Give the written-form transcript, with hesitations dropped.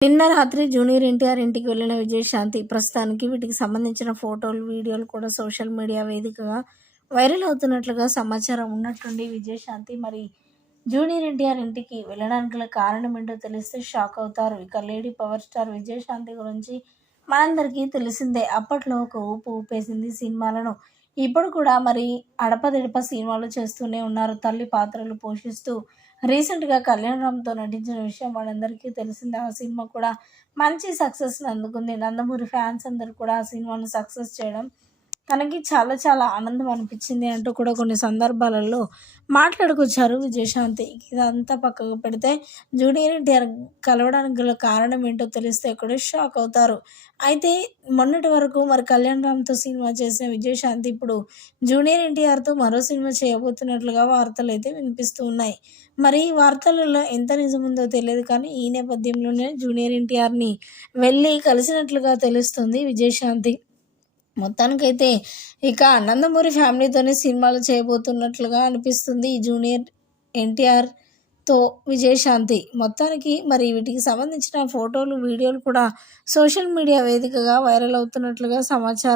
నిన్న రాత్రి జూనియర్ ఎన్టీఆర్ ఇంటికి వెళ్ళిన విజయశాంతి ప్రస్తుతానికి వీటికి సంబంధించిన ఫోటోలు, వీడియోలు కూడా సోషల్ మీడియా వేదికగా వైరల్ అవుతున్నట్లుగా సమాచారం ఉన్నట్టుండి విజయశాంతి మరి జూనియర్ ఎన్టీఆర్ ఇంటికి వెళ్ళడానికి గల కారణం ఏంటో తెలిస్తే షాక్ అవుతారు. ఇక లేడీ పవర్ స్టార్ విజయశాంతి గురించి మనందరికీ తెలిసిందే. అప్పట్లో ఒక ఊపు ఊపేసింది సినిమాలను. ఇప్పుడు కూడా మరి అడపదడప సినిమాలు చేస్తూనే ఉన్నారు. తల్లి పాత్రలు పోషిస్తూ రీసెంట్‌గా 'కళ్యాణ్ రామ్‌తో నటించిన విషయం మనందరికీ తెలిసిందే. ఆ సినిమా కూడా మంచి సక్సెస్‌ని అందుకుంది. నందమూరి ఫ్యాన్స్ అందరూ కూడా ఆ సినిమాను సక్సెస్ చేయడం తనకి చాలా చాలా ఆనందం అనిపించింది అంటూ కూడా కొన్ని సందర్భాలలో మాట్లాడుకొచ్చారు విజయశాంతి. ఇదంతా పక్కకు పెడితే జూనియర్ ఎన్టీఆర్ కలవడానికి గల కారణం ఏంటో తెలిస్తే కూడా షాక్ అవుతారు. అయితే మొన్నటి వరకు మరి 'కళ్యాణ్ రామ్‌తో' సినిమా చేసిన విజయశాంతి ఇప్పుడు జూనియర్ ఎన్టీఆర్‌తో మరో సినిమా చేయబోతున్నట్లుగా వార్తలైతే వినిపిస్తూ ఉన్నాయి. మరి ఈ వార్తలలో ఎంత నిజముందో తెలియదు కానీ ఈ నేపథ్యంలోనే జూనియర్ ఎన్టీఆర్‌ని వెళ్ళి కలిసినట్లుగా తెలుస్తుంది విజయశాంతి. మొత్తానికైతే ఇక నందమూరి ఫ్యామిలీతోనే సినిమాలు చేయబోతున్నట్లుగా అనిపిస్తుంది ఈ జూనియర్ ఎన్టీఆర్‌తో విజయశాంతి. మొత్తానికి మరి వీటికి సంబంధించిన ఫోటోలు, వీడియోలు కూడా సోషల్ మీడియా వేదికగా వైరల్ అవుతున్నట్లుగా సమాచారం.